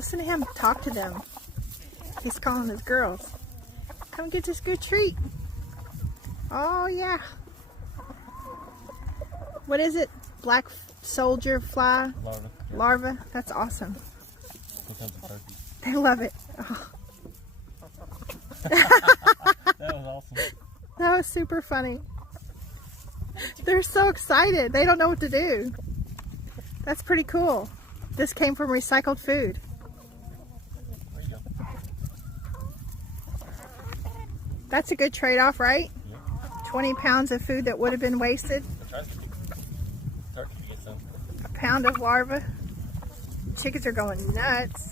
Listen to him talk to them. He's calling his girls. Come get this good treat. Oh yeah. What is it? Black soldier fly? Larva. Larva? That's awesome. Becomes a turkey. They love it. Oh, That was awesome. that was super funny. They're so excited. They don't know what to do. That's pretty cool. This came from recycled food. There you go. That's a good trade-off, right? Yeah. 20 pounds of food that would have been wasted. Try to turkey to get some. A pound of larva. Chickens are going nuts.